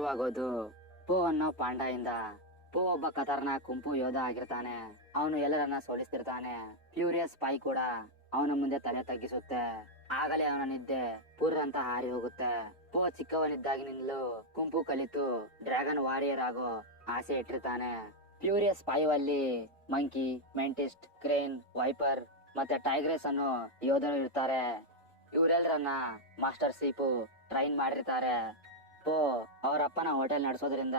ಶುರುವಾಗೋದು ಪೋ ಅನ್ನೋ ಪಾಂಡ ಇಂದ. ಪೋ ಒಬ್ಬ ಖತರ್ನಾಕ್ ಗುಂಪು ಯೋಧ ಆಗಿರ್ತಾನೆ. ಅವನು ಎಲ್ಲರನ್ನ ಸೋಲಿಸ್ತಿರ್ತಾನೆ. ಫ್ಯೂರಿಯಸ್ ಸ್ಪೈ ಕೂಡ ಅವನ ಮುಂದೆ ತಲೆ ತಗ್ಗಿಸುತ್ತೆ. ಆಗಲೇ ಅವನ ನಿದ್ದೆ ಪುರ್ ಅಂತ ಹಾರಿ ಹೋಗುತ್ತೆ. ಪೋ ಚಿಕ್ಕವನಿದ್ದಾಗಿನಿಂದಲೂ ಗುಂಪು ಕಲಿತು ಡ್ರ್ಯಾಗನ್ ವಾರಿಯರ್ ಆಗೋ ಆಸೆ ಇಟ್ಟಿರ್ತಾನೆ. ಫ್ಯೂರಿಯಸ್ ಸ್ಪೈ ಅಲ್ಲಿ ಮಂಕಿ, ಮೆಂಟಿಸ್ಟ್, ಕ್ರೇನ್, ವೈಪರ್ ಮತ್ತೆ ಟೈಗ್ರೆಸ್ ಅನ್ನೋ ಯೋಧರು ಇರ್ತಾರೆ. ಇವರೆಲ್ಲರನ್ನ ಮಾಸ್ಟರ್ ಸೀಪು ಟ್ರೈನ್ ಮಾಡಿರ್ತಾರೆ. ಪೋ ಅವರಪ್ಪನ ಹೋಟೆಲ್ ನಡೆಸೋದ್ರಿಂದ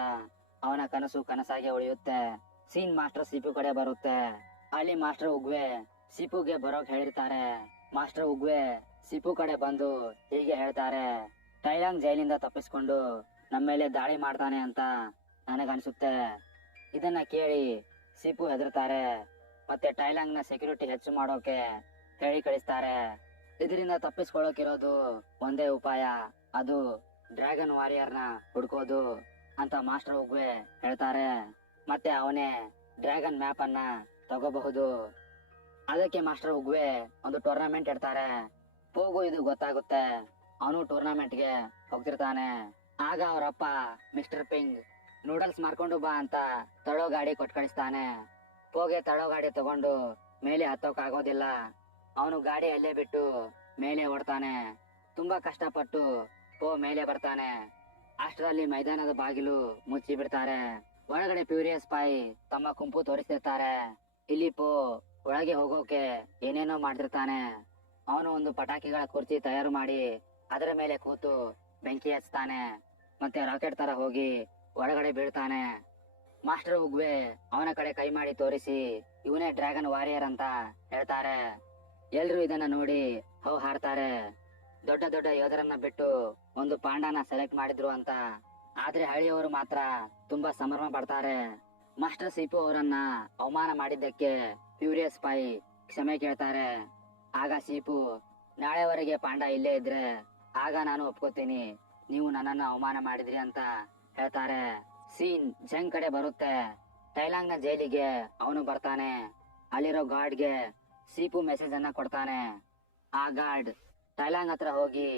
ಅವನ ಕನಸು ಕನಸಾಗಿ ಉಳಿಯುತ್ತೆ. ಸೀನ್ ಮಾಸ್ಟರ್ ಸೀಪು ಕಡೆ ಬರುತ್ತೆ. ಅಲ್ಲಿ ಮಾಸ್ಟರ್ ಉಗ್ವೆ ಸೀಪುಗೆ ಬರೋಕ್ ಹೇಳಿರ್ತಾರೆ. ಮಾಸ್ಟರ್ ಉಗ್ವೆ ಸೀಪು ಕಡೆ ಬಂದು ಹೀಗೆ ಹೇಳ್ತಾರೆ, ಟೈಲಾಂಗ್ ಜೈಲಿಂದ ತಪ್ಪಿಸ್ಕೊಂಡು ನಮ್ಮ ಮೇಲೆ ದಾಳಿ ಮಾಡ್ತಾನೆ ಅಂತ ನನಗನ್ಸುತ್ತೆ. ಇದನ್ನ ಕೇಳಿ ಸೀಪು ಹೆದರ್ತಾರೆ. ಮತ್ತೆ ಟೈಲಾಂಗ್ ನ ಸೆಕ್ಯೂರಿಟಿ ಹೆಚ್ಚು ಮಾಡೋಕೆ ಹೇಳಿ ಕಳಿಸ್ತಾರೆ. ಇದರಿಂದ ತಪ್ಪಿಸ್ಕೊಳ್ಳೋಕಿರೋದು ಒಂದೇ ಉಪಾಯ, ಅದು ಡ್ರ್ಯಾಗನ್ ವಾರಿಯರ್ ನ ಹುಡ್ಕೋದು ಅಂತ ಮಾಸ್ಟರ್ ಉಗ್ವೆ ಹೇಳ್ತಾರೆ. ಮತ್ತೆ ಅವನೇ ಡ್ರ್ಯಾಗನ್ ಮ್ಯಾಪ್ ಅನ್ನ ತಗೋಬಹುದು. ಅದಕ್ಕೆ ಮಾಸ್ಟರ್ ಉಗ್ವೆ ಒಂದು ಟೂರ್ನಮೆಂಟ್ ಇಡ್ತಾರೆ. ಪೋಗು ಇದು ಗೊತ್ತಾಗುತ್ತೆ. ಅವನು ಟೂರ್ನಮೆಂಟ್ ಗೆ ಹೋಗ್ತಿರ್ತಾನೆ. ಆಗ ಅವರಪ್ಪ ಮಿಸ್ಟರ್ ಪಿಂಗ್ ನೂಡಲ್ಸ್ ಮಾರ್ಕೊಂಡು ಬಾ ಅಂತ ತಡೋ ಗಾಡಿ ಕೊಟ್ ಕಳಿಸ್ತಾನೆ. ಪೋಗೆ ತಡೋ ಗಾಡಿ ತಗೊಂಡು ಮೇಲೆ ಹತ್ತೋಕ್ ಆಗೋದಿಲ್ಲ. ಅವನು ಗಾಡಿ ಅಲ್ಲೇ ಬಿಟ್ಟು ಮೇಲೆ ಓಡ್ತಾನೆ. ತುಂಬಾ ಕಷ್ಟಪಟ್ಟು ಪೋ ಮೇಲೆ ಬರ್ತಾನೆ. ಅಷ್ಟರಲ್ಲಿ ಮೈದಾನದ ಬಾಗಿಲು ಮುಚ್ಚಿ ಬಿಡ್ತಾರೆ. ಒಳಗಡೆ ಫ್ಯೂರಿಯಸ್ ಸ್ಪೈ ತಮ್ಮ ಗುಂಪು ತೋರಿಸ್ತಿರ್ತಾರೆ. ಇಲ್ಲಿ ಪೋ ಒಳಗೆ ಹೋಗೋಕೆ ಏನೇನೋ ಮಾಡ್ತಿರ್ತಾನೆ. ಅವನು ಒಂದು ಪಟಾಕಿಗಳ ಕುರ್ಚಿ ತಯಾರು ಮಾಡಿ ಅದರ ಮೇಲೆ ಕೂತು ಬೆಂಕಿ ಹಚ್ತಾನೆ. ಮತ್ತೆ ರಾಕೆಟ್ ತರ ಹೋಗಿ ಒಳಗಡೆ ಬೀಳ್ತಾನೆ. ಮಾಸ್ಟರ್ ಉಗ್ವೆ ಅವನ ಕಡೆ ಕೈ ಮಾಡಿ ತೋರಿಸಿ ಇವನೇ ಡ್ರ್ಯಾಗನ್ ವಾರಿಯರ್ ಅಂತ ಹೇಳ್ತಾರೆ. ಎಲ್ರು ಇದನ್ನ ನೋಡಿ ಹೋ ಹಾರ್ತಾರೆ. ದೊಡ್ಡ ದೊಡ್ಡ ಯೋಧರನ್ನ ಬಿಟ್ಟು ಒಂದು ಪಾಂಡನ ಸೆಲೆಕ್ಟ್ ಮಾಡಿದ್ರು ಅಂತ. ಆದ್ರೆ ಹಳ್ಳಿಯವರು ಮಾತ್ರ ತುಂಬಾ ಸಂಭ್ರಮ ಪಡ್ತಾರೆ. ಮಾಸ್ಟರ್ ಸೀಪು ಅವರನ್ನ ಅವಮಾನ ಮಾಡಿದ್ದಕ್ಕೆ ಫ್ಯೂರಿಯಸ್ ಸ್ಪೈ ಕ್ಷಮೆ ಕೇಳ್ತಾರೆ. ಆಗ ಸೀಪು, ನಾಳೆವರೆಗೆ ಪಾಂಡ ಇಲ್ಲೇ ಇದ್ರೆ ಆಗ ನಾನು ಒಪ್ಕೋತೀನಿ, ನೀವು ನನ್ನನ್ನ ಅವಮಾನ ಮಾಡಿದ್ರಿ ಅಂತ ಹೇಳ್ತಾರೆ. ಸೀನ್ ಜಂಗ್ ಕಡೆ ಬರುತ್ತೆ. ಟೈಲಾಂಗ್ ನ ಜೈಲಿಗೆ ಅವನು ಬರ್ತಾನೆ. ಅಲ್ಲಿರೋ ಗಾರ್ಡ್ಗೆ ಸೀಪು ಮೆಸೇಜ್ ಅನ್ನ ಕೊಡ್ತಾನೆ. ಆ ಗಾರ್ಡ್ ಟೈಲಾಂಗ್ ಹತ್ರ ಹೋಗಿ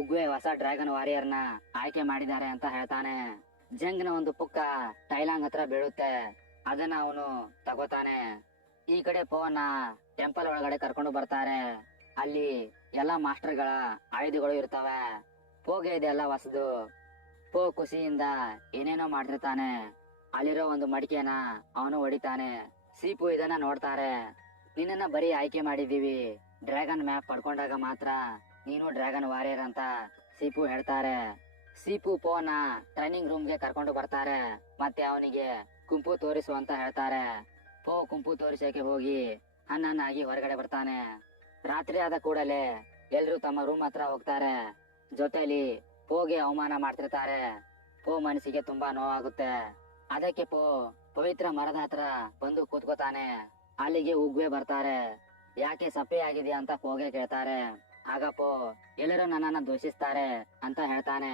ಉಗ್ವೆ ಹೊಸ ಡ್ರ್ಯಾಗನ್ ವಾರಿಯರ್ ನ ಆಯ್ಕೆ ಮಾಡಿದ್ದಾರೆ ಅಂತ ಹೇಳ್ತಾನೆ. ಜಂಗ್ ನ ಒಂದು ಪುಕ್ಕ ಟೈಲಾಂಗ್ ಹತ್ರ ಬೀಳುತ್ತೆ. ಅದನ್ನ ಅವನು ತಗೋತಾನೆ. ಈ ಕಡೆ ಪೋನ ಟೆಂಪಲ್ ಒಳಗಡೆ ಕರ್ಕೊಂಡು ಬರ್ತಾರೆ. ಅಲ್ಲಿ ಎಲ್ಲಾ ಮಾಸ್ಟರ್ ಗಳ ಆಯುಧಗಳು ಇರ್ತವೆ. ಪೋಗೆ ಇದೆಲ್ಲ ಹೊಸದು. ಪೋ ಖುಷಿಯಿಂದ ಏನೇನೋ ಮಾಡ್ತಿರ್ತಾನೆ. ಅಲ್ಲಿರೋ ಒಂದು ಮಡಿಕೆನ ಅವನು ಹೊಡಿತಾನೆ. ಸೀಪು ಇದನ್ನ ನೋಡ್ತಾರೆ. ನಿನ್ನನ್ನ ಬರೀ ಆಯ್ಕೆ ಮಾಡಿದೀವಿ, ಡ್ರ್ಯಾಗನ್ ಮ್ಯಾಪ್ ಪಡ್ಕೊಂಡಾಗ ಮಾತ್ರ ನೀನು ಡ್ರ್ಯಾಗನ್ ವಾರಿಯರ್ ಅಂತ ಸೀಪು ಹೇಳ್ತಾರೆ. ಸೀಪು ಪೋನ ಟ್ರೈನಿಂಗ್ ರೂಮ್ ಗೆ ಕರ್ಕೊಂಡು ಬರ್ತಾರೆ. ಮತ್ತೆ ಅವನಿಗೆ ಗುಂಪು ತೋರಿಸು ಅಂತ ಹೇಳ್ತಾರೆ. ಪೋ ಗುಂಪು ತೋರಿಸಕ್ಕೆ ಹೋಗಿ ಹಣ್ಣಾಗಿ ಹೊರಗಡೆ ಬರ್ತಾನೆ. ರಾತ್ರಿ ಆದ ಕೂಡಲೇ ಎಲ್ರು ತಮ್ಮ ರೂಮ್ ಹತ್ರ ಹೋಗ್ತಾರೆ. ಜೊತೆಲಿ ಪೋಗೆ ಅವಮಾನ ಮಾಡ್ತಿರ್ತಾರೆ. ಪೋ ಮನಸ್ಸಿಗೆ ತುಂಬಾ ನೋವಾಗುತ್ತೆ. ಅದಕ್ಕೆ ಪೋ ಪವಿತ್ರ ಮರದ ಹತ್ರ ಬಂದು ಕೂತ್ಕೋತಾನೆ. ಅಲ್ಲಿಗೆ ಉಗ್ವೆ ಬರ್ತಾರೆ. ಯಾಕೆ ಸಪ್ಪೆ ಆಗಿದೆಯಾ ಅಂತ ಪೋಗೆ ಕೇಳ್ತಾರೆ. ಆಗ ಪೋ ಎಲ್ಲರೂ ನನ್ನನ್ನ ದೂಷಿಸ್ತಾರೆ ಅಂತ ಹೇಳ್ತಾನೆ.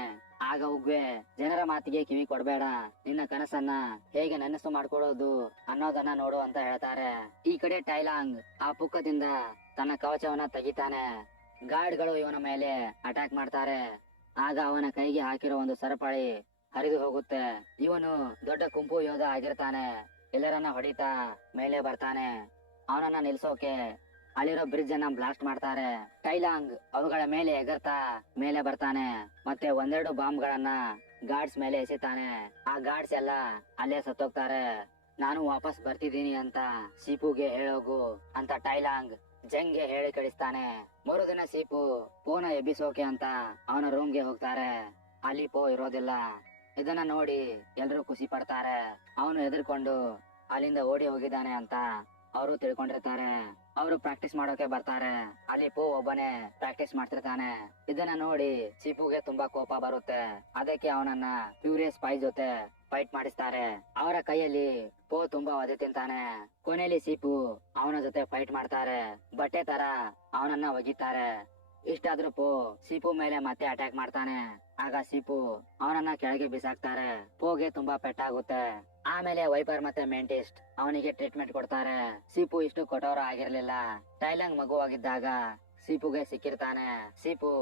ಆಗ ಉಗ್ವೆ, ಜನರ ಮಾತಿಗೆ ಕಿವಿ ಕೊಡ್ಬೇಡ, ನಿನ್ನ ಕನಸನ್ನ ಹೇಗೆ ನನಸು ಮಾಡ್ಕೊಳ್ಳೋದು ಅನ್ನೋದನ್ನ ನೋಡು ಅಂತ ಹೇಳ್ತಾರೆ. ಈ ಕಡೆ ಟೈಲಾಂಗ್ ಆ ಪುಕ್ಕದಿಂದ ತನ್ನ ಕವಚವನ್ನ ತೆಗಿತಾನೆ. ಗಾರ್ಡ್ ಗಳು ಇವನ ಮೇಲೆ ಅಟ್ಯಾಕ್ ಮಾಡ್ತಾರೆ. ಆಗ ಅವನ ಕೈಗೆ ಹಾಕಿರೋ ಒಂದು ಸರಪಳಿ ಹರಿದು ಹೋಗುತ್ತೆ. ಇವನು ದೊಡ್ಡ ಗುಂಪು ಯೋಧ ಆಗಿರ್ತಾನೆ. ಎಲ್ಲರನ್ನ ಹೊಡಿತಾ ಮೇಲೆ ಬರ್ತಾನೆ. ಅವನನ್ನ ನಿಲ್ಸೋಕೆ ಅಲ್ಲಿರೋ ಬ್ರಿಡ್ಜ್ ಅನ್ನ ಬ್ಲಾಸ್ಟ್ ಮಾಡ್ತಾರೆ. ಟೈಲಾಂಗ್ ಅವುಗಳ ಮೇಲೆ ಎಗರ್ತಾ ಮೇಲೆ ಬರ್ತಾನೆ. ಮತ್ತೆ ಒಂದೆರಡು ಬಾಂಬ್ ಗಳನ್ನ ಗಾರ್ಡ್ಸ್ ಮೇಲೆ ಎಸಿತಾನೆ. ಆ ಗಾರ್ಡ್ಸ್ ಎಲ್ಲ ಅಲ್ಲೇ ಸತ್ತೋಗ್ತಾರೆ. ನಾನು ವಾಪಸ್ ಬರ್ತಿದ್ದೀನಿ ಅಂತ ಸೀಪುಗೆ ಹೇಳೋಗು ಅಂತ ಟೈಲಾಂಗ್ ಜಂಗ್ಗೆ ಹೇಳಿ ಕಳಿಸ್ತಾನೆ. ಮರುದಿನ ಸೀಪು ಪೋನ ಎಬ್ಬಿಸೋಕೆ ಅಂತ ಅವನ ರೂಮ್ ಗೆ ಹೋಗ್ತಾರೆ. ಅಲ್ಲಿ ಪೋ ಇರೋದಿಲ್ಲ. ಇದನ್ನ ನೋಡಿ ಎಲ್ರು ಖುಷಿ ಪಡ್ತಾರೆ. ಅವನು ಹೆದರ್ಕೊಂಡು ಅಲ್ಲಿಂದ ಓಡಿ ಹೋಗಿದ್ದಾನೆ ಅಂತ ಅವರು ತಿಳ್ಕೊಂಡಿರ್ತಾರೆ. ಅವರು ಪ್ರಾಕ್ಟೀಸ್ ಮಾಡೋಕೆ ಬರ್ತಾರೆ. ಅಲ್ಲಿ ಪೋ ಒಬ್ಬನೇ ಪ್ರಾಕ್ಟೀಸ್ ಮಾಡ್ತಿರ್ತಾನೆ. ಇದನ್ನ ನೋಡಿ ಸೀಪುಗೆ ತುಂಬಾ ಕೋಪ ಬರುತ್ತೆ. ಅದಕ್ಕೆ ಅವನನ್ನ ಫ್ಯೂರಿಯಸ್ ಸ್ಪೈ ಜೊತೆ ಫೈಟ್ ಮಾಡಿಸ್ತಾರೆ. ಅವರ ಕೈಯಲ್ಲಿ ಪೋ ತುಂಬಾ ಒದೆ ತಿಂತಾನೆ. ಕೊನೆಯಲ್ಲಿ ಸೀಪು ಅವನ ಜೊತೆ ಫೈಟ್ ಮಾಡ್ತಾರೆ. ಬಟ್ಟೆ ತರ ಅವನನ್ನ ಒಗಿತಾರೆ. ಇಷ್ಟಾದ್ರೂ ಪೋ ಸೀಪು ಮೇಲೆ ಮತ್ತೆ ಅಟ್ಯಾಕ್ ಮಾಡ್ತಾನೆ. ಆಗ ಸೀಪು ಅವನನ್ನ ಕೆಳಗೆ ಬಿಸಾಕ್ತಾರೆ. ಪೋಗೆ ತುಂಬಾ ಪೆಟ್ಟಾಗುತ್ತೆ. ಆಮೇಲೆ ವೈಪರ್ ಮತ್ತೆ ಮೆಂಟಿಸ್ಟ್ ಅವನಿಗೆ ಟ್ರೀಟ್ಮೆಂಟ್ ಕೊಡ್ತಾರೆ. ಸೀಪು ಇಷ್ಟು ಕಠೋರ ಆಗಿರ್ಲಿಲ್ಲ. ಟೈಲಾಂಗ್ ಮಗುವಾಗಿದ್ದಾಗ ಸೀಪುಗೆ ಸಿಕ್ಕಿರ್ತಾನೆ. ಸೀಪು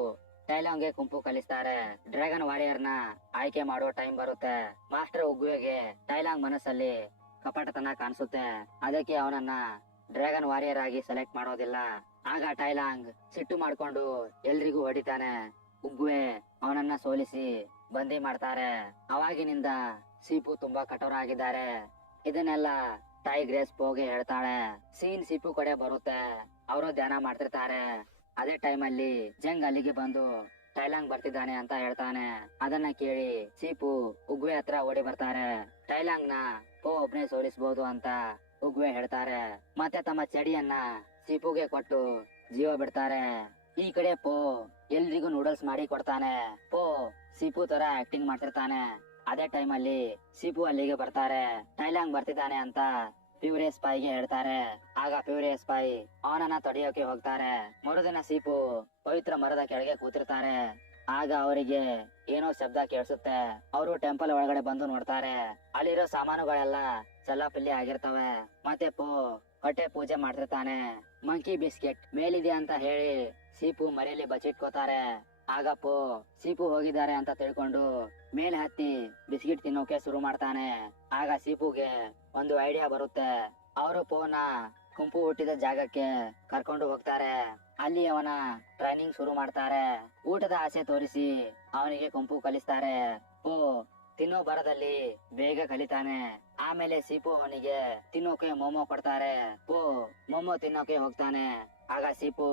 ಟೈಲಾಂಗ್ಗೆ ಕುಂಪು ಕಲಿಸ್ತಾರೆ. ಡ್ರ್ಯಾಗನ್ ವಾರಿಯರ್ ನ ಆಯ್ಕೆ ಮಾಡೋ ಟೈಮ್ ಬರುತ್ತೆ. ಮಾಸ್ಟರ್ ಉಗುವೆಗೆ ಟೈಲಾಂಗ್ ಮನಸ್ಸಲ್ಲಿ ಕಪಟತನ ಕಾಣಿಸುತ್ತೆ. ಅದಕ್ಕೆ ಅವನನ್ನ ಡ್ರ್ಯಾಗನ್ ವಾರಿಯರ್ ಆಗಿ ಸೆಲೆಕ್ಟ್ ಮಾಡೋದಿಲ್ಲ. ಆಗ ಟೈಲಾಂಗ್ ಸಿಟ್ಟು ಮಾಡ್ಕೊಂಡು ಎಲ್ರಿಗೂ ಹೊಡಿತಾನೆ. ಉಗ್ವೆ ಅವನನ್ನ ಸೋಲಿಸಿ ಬಂದಿ ಮಾಡ್ತಾರೆ. ಅವಾಗಿನಿಂದ ಸೀಪು ತುಂಬಾ ಕಠೋರ ಆಗಿದ್ದಾರೆ. ಇದನ್ನೆಲ್ಲ ಟೈಗ್ರೆಸ್ ಪೋಗೆ ಹೇಳ್ತಾಳೆ. ಸೀನ್ ಸೀಪು ಕಡೆ ಬರುತ್ತೆ. ಅವರು ಧ್ಯಾನ ಮಾಡ್ತಿರ್ತಾರೆ. ಅದೇ ಟೈಮಲ್ಲಿ ಜಂಗ್ ಅಲ್ಲಿಗೆ ಬಂದು ಟೈಲಾಂಗ್ ಬರ್ತಿದ್ದಾನೆ ಅಂತ ಹೇಳ್ತಾನೆ. ಅದನ್ನ ಕೇಳಿ ಸೀಪು ಉಗ್ವೆ ಹತ್ರ ಓಡಿ ಬರ್ತಾರೆ. ಟೈಲಾಂಗ್ ನ ಪೋ ಒಬ್ನೇ ಸೋಲಿಸಬಹುದು ಅಂತ ಉಗ್ವೆ ಹೇಳ್ತಾರೆ. ಮತ್ತೆ ತಮ್ಮ ಚಡಿಯನ್ನ ಸೀಪುಗೆ ಕೊಟ್ಟು ಜೀವ ಬಿಡ್ತಾರೆ. ಈ ಕಡೆ ಪೋ ಎಲ್ರಿಗೂ ನೂಡಲ್ಸ್ ಮಾಡಿ ಕೊಡ್ತಾನೆ. ಪೋ ಸೀಪು ತರ ಆಕ್ಟಿಂಗ್ ಮಾಡ್ತಿರ್ತಾನೆ. ಅದೇ ಟೈಮಲ್ಲಿ ಸೀಪು ಅಲ್ಲಿಗೆ ಬರ್ತಾರೆ. ಟೈಲಾಂಗ್ ಬರ್ತಿದ್ದಾನೆ ಅಂತ ಪ್ಯೂರಿಯಸ್ ಸ್ಪೈಗೆ ಹೇಳ್ತಾರೆ. ಆಗ ಪ್ಯೂರಿಯಸ್ ಸ್ಪೈ ಅವನನ್ನ ತಡೆಯೋಕೆ ಹೋಗ್ತಾರೆ. ಮರುದಿನ ಸೀಪು ಪವಿತ್ರ ಮರದ ಕೆಳಗೆ ಕೂತಿರ್ತಾರೆ. ಆಗ ಅವರಿಗೆ ಏನೋ ಶಬ್ದ ಕೇಳಿಸುತ್ತೆ. ಅವರು ಟೆಂಪಲ್ ಒಳಗಡೆ ಬಂದು ನೋಡ್ತಾರೆ. ಅಲ್ಲಿರೋ ಸಾಮಾನುಗಳೆಲ್ಲ ಚಲ್ಲಾಪಿಲ್ಲಿ ಆಗಿರ್ತವೆ. ಮತ್ತೆ ಪೋ ಹೊಟ್ಟೆ ಪೂಜೆ ಮಾಡ್ತಿರ್ತಾನೆ. ಮಂಕಿ ಬಿಸ್ಕೆಟ್ ಮೇಲಿದೆ ಅಂತ ಹೇಳಿ ಸೀಪು ಮನೆಯಲ್ಲಿ ಬಚ್ಚಿಟ್ಕೋತಾರೆ. ಆಗ ಪೋ ಸೀಪು ಹೋಗಿದ್ದಾರೆ ಅಂತ ತಿಳ್ಕೊಂಡು ಮೇಲೆ ಹತ್ತಿ ಬಿಸ್ಕಿಟ್ ತಿನ್ನೋಕೆ ಶುರು ಮಾಡ್ತಾನೆ. ಆಗ ಸೀಪುಗೆ ಒಂದು ಐಡಿಯಾ ಬರುತ್ತೆ. ಅವರು ಪೋನ ಕುಂಪು ಹುಟ್ಟಿದ ಜಾಗಕ್ಕೆ ಕರ್ಕೊಂಡು ಹೋಗ್ತಾರೆ. ಅಲ್ಲಿ ಅವನ ಟ್ರೈನಿಂಗ್ ಶುರು ಮಾಡ್ತಾರೆ. ಊಟದ ಆಸೆ ತೋರಿಸಿ ಅವನಿಗೆ ಕುಂಪು ಕಲಿಸ್ತಾರೆ. ಪೋ ತಿನ್ನೋ ಬರದಲ್ಲಿ ಬೇಗ ಕಲಿತಾನೆ. ಆಮೇಲೆ ಸೀಪು ಅವನಿಗೆ ತಿನ್ನೋಕೆ ಮೋಮೋ ಕೊಡ್ತಾರೆ. ಪೋ ಮೋಮೋ ತಿನ್ನೋಕೆ ಹೋಗ್ತಾನೆ. ಆಗ ಸೀಪು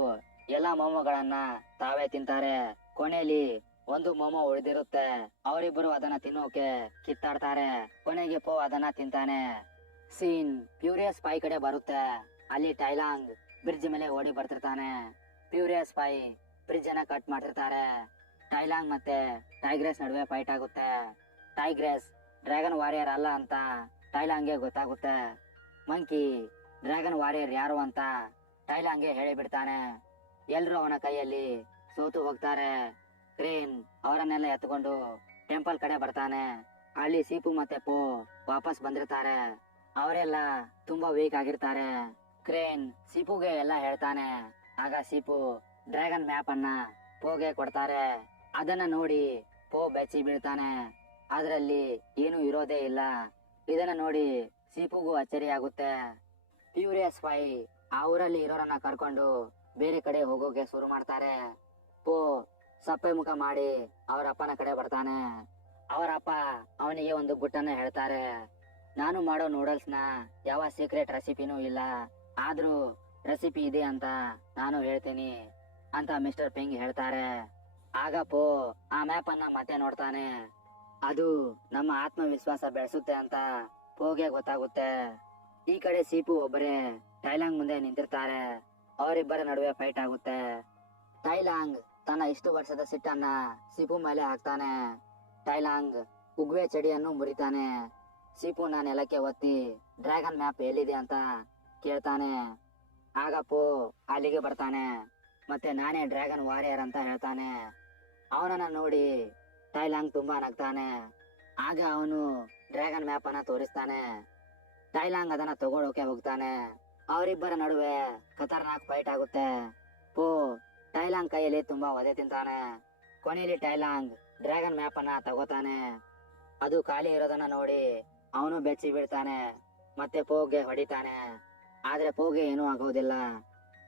ಎಲ್ಲಾ ಮೋಮೋಗಳನ್ನ ತಾವೇ ತಿಂತಾರೆ. ಕೊನೆಯಲ್ಲಿ ಒಂದು ಮೋಮೋ ಉಳಿದಿರುತ್ತೆ. ಅವರಿಬ್ಬರು ಅದನ್ನ ತಿನ್ನೋಕೆ ಕಿತ್ತಾಡ್ತಾರೆ. ಕೊನೆಗೆ ಪೋ ಅದನ್ನ ತಿಂತಾನೆ. ಸೀನ್ ಪ್ಯೂರಿಯಸ್ ಸ್ಪೈ ಕಡೆ ಬರುತ್ತೆ. ಅಲ್ಲಿ ಟೈಲಾಂಗ್ ಬ್ರಿಡ್ಜ್ ಮೇಲೆ ಓಡಿ ಬರ್ತಿರ್ತಾನೆ. ಪ್ಯೂರಿಯಸ್ ಸ್ಪೈ ಬ್ರಿಡ್ಜ್ ಅನ್ನ ಕಟ್ ಮಾಡ್ತಿರ್ತಾರೆ. ಟೈಲಾಂಗ್ ಮತ್ತೆ ಟೈಗ್ರೆಸ್ ನಡುವೆ ಫೈಟ್ ಆಗುತ್ತೆ. ಟೈಗ್ರೆಸ್ ಡ್ರ್ಯಾಗನ್ ವಾರಿಯರ್ ಅಲ್ಲ ಅಂತ ಟೈಲಾಂಗ್ಗೆ ಗೊತ್ತಾಗುತ್ತೆ. ಮಂಕಿ ಡ್ರ್ಯಾಗನ್ ವಾರಿಯರ್ ಯಾರು ಅಂತ ಟೈಲಾಂಗ್ಗೆ ಹೇಳಿಬಿಡ್ತಾನೆ. ಎಲ್ರು ಅವನ ಕೈಯಲ್ಲಿ ಸೋತು ಹೋಗ್ತಾರೆ. ಕ್ರೇನ್ ಅವರನ್ನೆಲ್ಲ ಎತ್ಕೊಂಡು ಟೆಂಪಲ್ ಕಡೆ ಬರ್ತಾನೆ. ಅಲ್ಲಿ ಸೀಪು ಮತ್ತೆ ಪೋ ವಾಪಸ್ ಬಂದಿರ್ತಾರೆ. ಅವರೆಲ್ಲ ತುಂಬಾ ವೀಕ್ ಆಗಿರ್ತಾರೆ. ಕ್ರೇನ್ ಸೀಪುಗೆ ಎಲ್ಲ ಹೇಳ್ತಾನೆ. ಆಗ ಸೀಪು ಡ್ರ್ಯಾಗನ್ ಮ್ಯಾಪ್ ಅನ್ನ ಪೋಗೆ ಕೊಡ್ತಾರೆ. ಅದನ್ನ ನೋಡಿ ಪೋ ಬೆಚ್ಚಿ ಬೀಳ್ತಾನೆ. ಅದರಲ್ಲಿ ಏನು ಇರೋದೇ ಇಲ್ಲ. ಇದನ್ನ ನೋಡಿ ಸೀಪುಗೂ ಅಚ್ಚರಿ ಆಗುತ್ತೆ. ಪ್ಯೂರಿಯಸ್ ಸ್ಪೈ ಆ ಊರಲ್ಲಿ ಇರೋರನ್ನ ಕರ್ಕೊಂಡು ಬೇರೆ ಕಡೆ ಹೋಗೋಕೆ ಶುರು ಮಾಡ್ತಾರೆ. ಪೋ ಸಪ್ಪೆ ಮುಖ ಮಾಡಿ ಅವರ ಅಪ್ಪನ ಕಡೆ ಬರ್ತಾನೆ. ಅವರ ಅಪ್ಪ ಅವನಿಗೆ ಒಂದು ಗುಟ್ಟನ್ನ ಹೇಳ್ತಾರೆ. ನಾನು ಮಾಡೋ ನೂಡಲ್ಸ್ ನ ಯಾವ ಸೀಕ್ರೆಟ್ ರೆಸಿಪಿನೂ ಇಲ್ಲ. ಆದ್ರೂ ರೆಸಿಪಿ ಇದೆ ಅಂತ ನಾನು ಹೇಳ್ತೀನಿ ಅಂತ ಮಿಸ್ಟರ್ ಪಿಂಗ್ ಹೇಳ್ತಾರೆ. ಆಗ ಪೋ ಆ ಮ್ಯಾಪ್ ಅನ್ನ ಮತ್ತೆ ನೋಡ್ತಾನೆ. ಅದು ನಮ್ಮ ಆತ್ಮವಿಶ್ವಾಸ ಬೆಳೆಸುತ್ತೆ ಅಂತ ಪೋಗೆ ಗೊತ್ತಾಗುತ್ತೆ. ಈ ಕಡೆ ಸೀಪು ಒಬ್ಬರೇ ಟೈಲಾಂಗ್ ಮುಂದೆ ನಿಂತಿರ್ತಾರೆ. ಅವರಿಬ್ಬರ ನಡುವೆ ಫೈಟ್ ಆಗುತ್ತೆ. ಟೈಲಾಂಗ್ ತನ್ನ ಇಷ್ಟು ವರ್ಷದ ಸಿಟ್ಟನ್ನ ಸೀಪು ಮೇಲೆ ಹಾಕ್ತಾನೆ. ಟೈಲಾಂಗ್ ಉಗ್ವೆ ಚಡಿಯನ್ನು ಮುರಿತಾನೆ. ಸೀಪುನ ನೆಲಕ್ಕೆ ಒತ್ತಿ ಡ್ರ್ಯಾಗನ್ ಮ್ಯಾಪ್ ಎಲ್ಲಿದೆ ಅಂತ ಕೇಳ್ತಾನೆ. ಆಗ ಪೋ ಅಲ್ಲಿಗೆ ಬರ್ತಾನೆ. ಮತ್ತೆ ನಾನೇ ಡ್ರ್ಯಾಗನ್ ವಾರಿಯರ್ ಅಂತ ಹೇಳ್ತಾನೆ. ಅವನನ್ನ ನೋಡಿ ಟೈಲಾಂಗ್ ತುಂಬಾ ನಗ್ತಾನೆ. ಆಗ ಅವನು ಡ್ರ್ಯಾಗನ್ ಮ್ಯಾಪ್ ಅನ್ನ ತೋರಿಸ್ತಾನೆ. ಟೈಲಾಂಗ್ ಅದನ್ನ ತಗೊಳ್ಳೋಕೆ ಹೋಗ್ತಾನೆ. ಅವರಿಬ್ಬರ ನಡುವೆ ಖತರ್ನಾಕ್ ಫೈಟ್ ಆಗುತ್ತೆ. ಪೋ ಟೈಲಾಂಗ್ ಕೈಯಲ್ಲಿ ತುಂಬಾ ಒದೆ ತಿಂತಾನೆ. ಕೊನೆಯಲ್ಲಿ ಟೈಲಾಂಗ್ ಡ್ರ್ಯಾಗನ್ ಮ್ಯಾಪ್ ಅನ್ನ ತಗೋತಾನೆ. ಅದು ಖಾಲಿ ಇರೋದನ್ನ ನೋಡಿ ಅವನು ಬೆಚ್ಚಿ ಬೀಳ್ತಾನೆ. ಮತ್ತೆ ಪೋಗೆ ಹೊಡಿತಾನೆ. ಆದ್ರೆ ಪೋಗೆ ಏನೂ ಆಗೋದಿಲ್ಲ.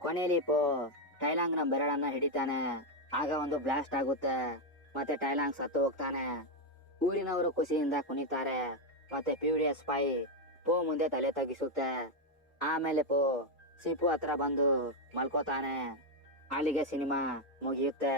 ಕೊನೆಯಲ್ಲಿ ಪೋ ಟೈಲಾಂಗ್ ನ ಬೆರಳನ್ನ ಹಿಡಿತಾನೆ. ಆಗ ಒಂದು ಬ್ಲಾಸ್ಟ್ ಆಗುತ್ತೆ. ಮತ್ತೆ ಟೈಲಾಂಗ್ ಸತ್ತು ಹೋಗ್ತಾನೆ. ಊರಿನವರು ಖುಷಿಯಿಂದ ಕುಣಿತಾರೆ. ಮತ್ತೆ ಪ್ಯೂರಿಯಸ್ ಸ್ಪೈ ಪೋ ಮುಂದೆ ತಲೆ ತಗ್ಗಿಸುತ್ತೆ. ಆಮೇಲೆ ಪೋ ಸೀಪು ಹತ್ರ ಬಂದು ಮಲ್ಕೋತಾನೆ. ಅಲ್ಲಿಗೆ ಸಿನಿಮಾ ಮುಗಿಯುತ್ತೆ.